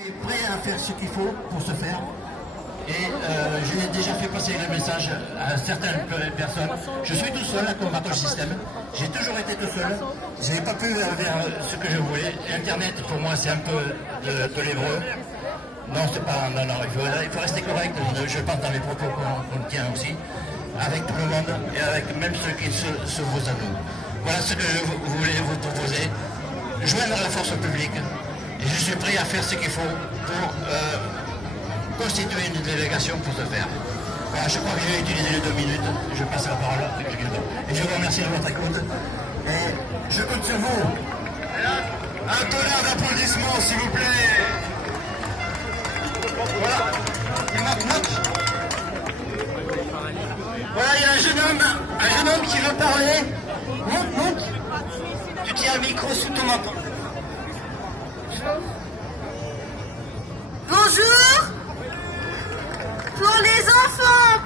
Je suis prêt à faire ce qu'il faut pour se faire. Et j'ai déjà fait passer le message à certaines personnes. Je suis tout seul à combattre le système. J'ai toujours été tout seul. Je n'ai pas pu faire ce que je voulais. Internet, pour moi, c'est un peu de l'hébreu. Non, c'est pas. Non, il faut rester correct. Je pense dans mes propos qu'on tient aussi. Avec tout le monde et avec même ceux qui s'opposent à nous. Voilà ce que je voulais vous proposer. Joindre la force publique. Et je suis prêt à faire ce qu'il faut pour constituer une délégation pour ce faire. Voilà, je crois que j'ai utilisé les 2 minutes. Je passe la parole à quelqu'un d'autre. Et je vous remercie de votre écoute. Et je compte sur vous. Un tonnerre d'applaudissements, s'il vous plaît. Voilà. Il manque. Voilà, il y a un jeune homme qui veut parler. Monte. Tu tiens le micro sous ton menton. Bonjour. Pour les enfants,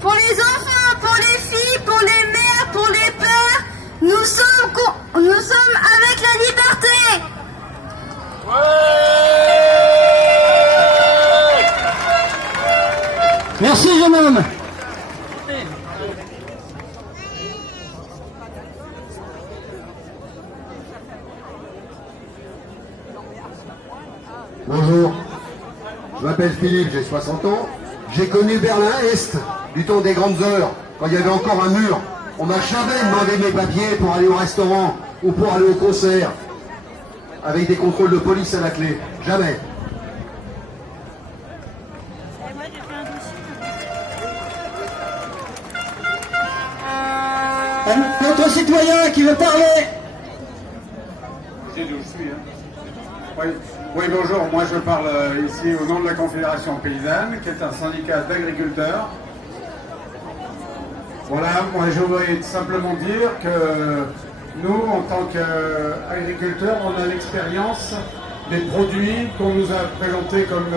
pour les filles, pour les mères, pour les pères, nous sommes avec la liberté. Merci, jeune homme. Bonjour, je m'appelle Philippe, j'ai 60 ans. J'ai connu Berlin-Est du temps des grandes heures, quand il y avait encore un mur. On m'a jamais demandé mes papiers pour aller au restaurant ou pour aller au concert, avec des contrôles de police à la clé. Jamais. Un autre citoyen qui veut parler. C'est d'où je suis. Hein. Oui, bonjour. Moi, je parle ici au nom de la Confédération Paysanne, qui est un syndicat d'agriculteurs. Voilà, moi, je voudrais simplement dire que nous, en tant qu'agriculteurs, on a l'expérience des produits qu'on nous a présentés comme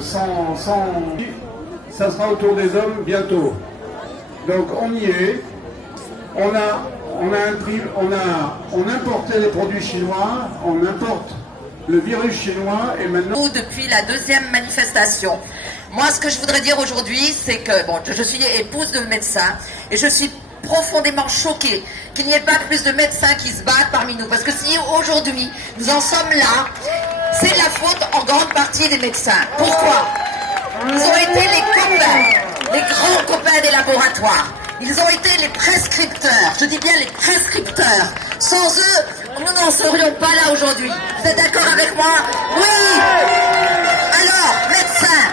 sans... Ça sera autour des hommes bientôt. Donc, on y est. On importait les produits chinois, on importe le virus chinois et maintenant... Depuis la 2e manifestation. Moi, ce que je voudrais dire aujourd'hui, c'est que je suis épouse de médecin et je suis profondément choquée qu'il n'y ait pas plus de médecins qui se battent parmi nous. Parce que si aujourd'hui nous en sommes là, c'est la faute en grande partie des médecins. Pourquoi? Ils ont été les copains, les grands copains des laboratoires. Ils ont été les prescripteurs, je dis bien les prescripteurs. Sans eux, nous n'en serions pas là aujourd'hui. Vous êtes d'accord avec moi? Oui! Alors, médecins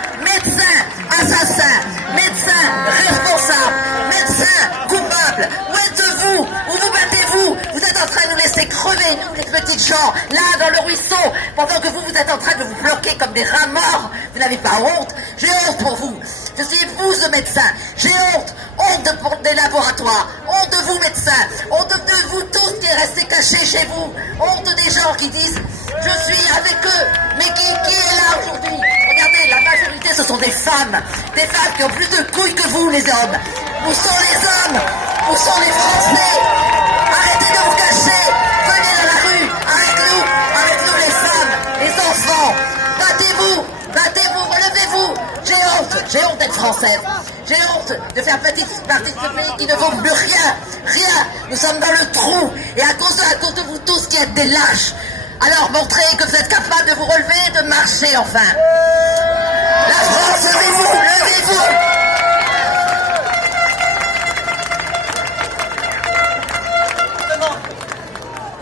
assassins, médecins responsables, médecins coupables, où êtes-vous? Où vous battez-vous? Vous êtes en train de nous laisser crever, nous les petites gens, là dans le ruisseau, pendant que vous êtes en train de vous bloquer comme des rats morts. Vous n'avez pas honte? J'ai honte pour vous. Je suis épouse de médecin. J'ai honte des laboratoires, honte de vous médecins, honte de vous tous qui restez cachés chez vous, honte des gens qui disent je suis avec eux, mais qui est là aujourd'hui? Regardez, la majorité ce sont des femmes qui ont plus de couilles que vous les hommes. Où sont les hommes? Où sont les Français? Arrêtez de vous cacher, venez dans la rue, avec nous les femmes, les enfants, battez-vous, relevez-vous. J'ai honte d'être française. J'ai honte de faire partie de ce pays qui ne vaut plus rien. Nous sommes dans le trou. Et à cause de vous tous qui êtes des lâches. Alors montrez que vous êtes capables de vous relever et de marcher enfin. La France, levez-vous.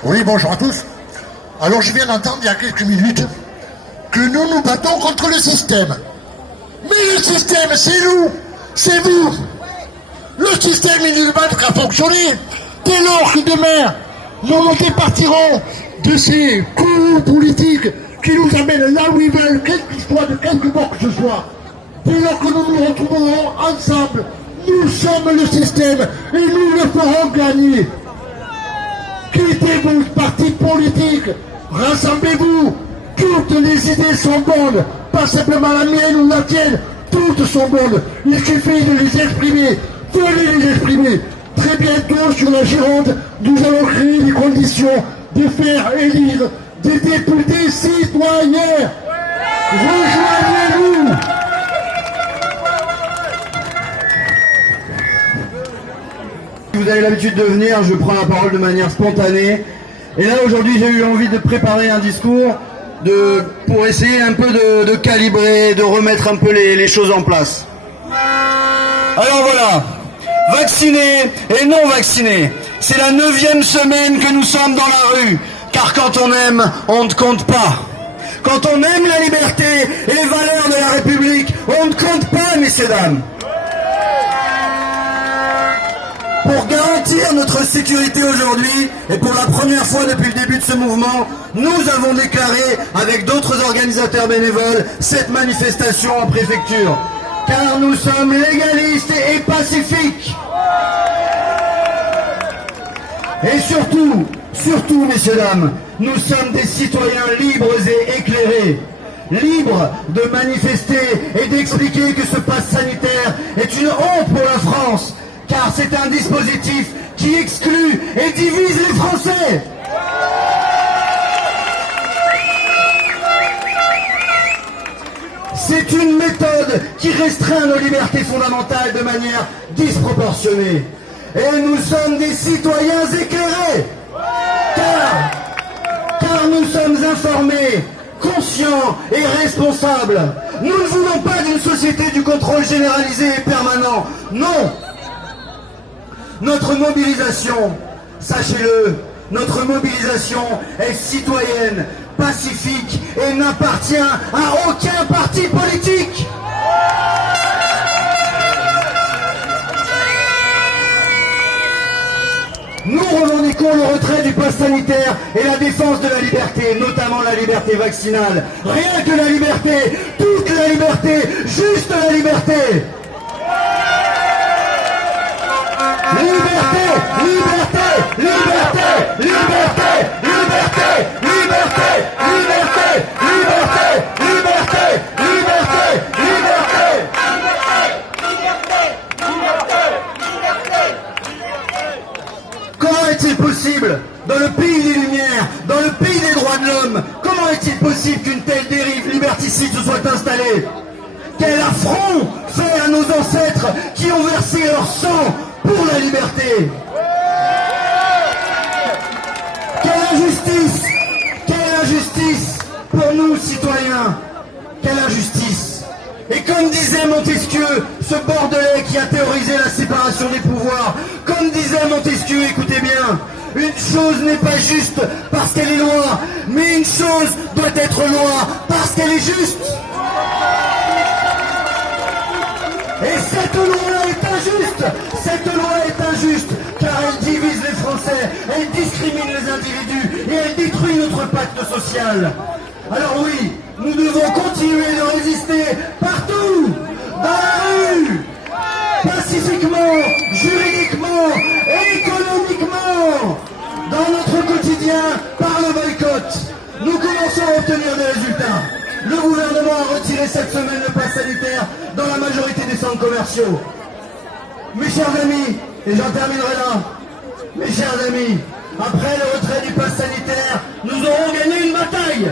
Oui, bonjour à tous. Alors je viens d'entendre il y a quelques minutes que nous nous battons contre le système. Mais le système, c'est nous, c'est vous. Le système, il ne va pas fonctionner dès lors que demain, nous départirons de ces courants politiques qui nous amènent là où ils veulent, quel qu'il soit, de quelque bord que ce soit. Dès lors que nous nous retrouverons ensemble, nous sommes le système et nous le ferons gagner. Quittez-vous, partis politiques, rassemblez-vous. Toutes les idées sont bonnes, pas simplement la mienne ou la tienne, toutes sont bonnes. Il suffit de les exprimer, venez les exprimer. Très bientôt sur la Gironde, nous allons créer les conditions de faire élire des députés citoyens. Rejoignez-nous. Vous avez l'habitude de venir, je prends la parole de manière spontanée. Et là, aujourd'hui, j'ai eu envie de préparer un discours pour essayer un peu de calibrer, de remettre un peu les choses en place. Alors voilà, vaccinés et non vaccinés, c'est la 9e semaine que nous sommes dans la rue. Car quand on aime, on ne compte pas. Quand on aime la liberté et les valeurs de la République, on ne compte pas, messieurs, dames. Pour garantir notre sécurité aujourd'hui, et pour la première fois depuis le début de ce mouvement, nous avons déclaré, avec d'autres organisateurs bénévoles, cette manifestation en préfecture. Car nous sommes légalistes et pacifiques. Et surtout, messieurs, dames, nous sommes des citoyens libres et éclairés. Libres de manifester et d'expliquer que ce pass sanitaire est une honte pour la France. Car c'est un dispositif qui exclut et divise les Français. C'est une méthode qui restreint nos libertés fondamentales de manière disproportionnée. Et nous sommes des citoyens éclairés. Car nous sommes informés, conscients et responsables. Nous ne voulons pas d'une société du contrôle généralisé et permanent. Non. Notre mobilisation, sachez-le, notre mobilisation est citoyenne, pacifique et n'appartient à aucun parti politique. Nous revendiquons le retrait du pass sanitaire et la défense de la liberté, notamment la liberté vaccinale. Rien que la liberté, toute la liberté, juste la liberté. Liberté, liberté, liberté, liberté, liberté, liberté, liberté, liberté, liberté, liberté, liberté. Comment est-il possible, dans le pays des Lumières, dans le pays des droits de l'homme, comment est-il possible qu'une telle dérive liberticide se soit installée? Quel affront fait à nos ancêtres qui ont versé leur sang pour la liberté. Quelle injustice pour nous citoyens, quelle injustice. Et comme disait Montesquieu, ce Bordelais qui a théorisé la séparation des pouvoirs, comme disait Montesquieu, écoutez bien, une chose n'est pas juste parce qu'elle est loi, mais une chose doit être loi parce qu'elle est juste. Et cette loi est injuste, car elle divise les Français, elle discrimine les individus et elle détruit notre pacte social. Alors oui, nous devons continuer de résister partout, dans la rue, pacifiquement, juridiquement, économiquement, dans notre quotidien, par le boycott. Nous commençons à obtenir des résultats. Le gouvernement a retiré cette semaine le pass sanitaire dans la majorité des centres commerciaux. Mes chers amis, et j'en terminerai là, mes chers amis, après le retrait du pass sanitaire, nous aurons gagné une bataille.